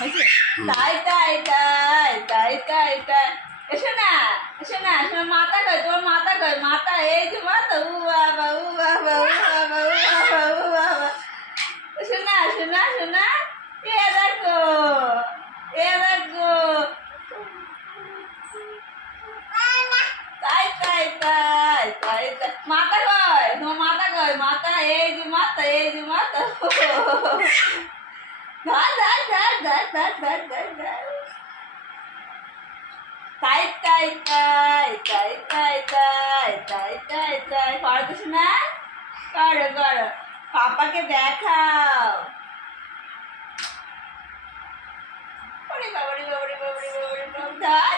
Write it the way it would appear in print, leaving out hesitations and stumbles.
হয়েছে? তাই তাই তাই তাই তাই তাই। এসো না, এসো না, এসো না। মাথা কই তোমার? মাথা কই? মাথা এই যে মাথা। উ বাবা, উ বাবা, উ বাবা, উ বাবা, উ বাবা। এসো না, এসো না, এসো না। এ দেখো, এ দেখো। তাই তাই তাই তাই তাই। মাথা কই তোমার? মাথা কই? মাথা এই যে মাথা, এই যে মাথা। ধর ধর ধর ধর ধর ধর ধর ধর। তাই তাই তাই তাই তাই তাই তাই তাই তাই। পারতেছ না? করো করো, পাপাকে দেখাও। ওরে বাবারে বাবারে বাবারে বাবারে বাবা। ধর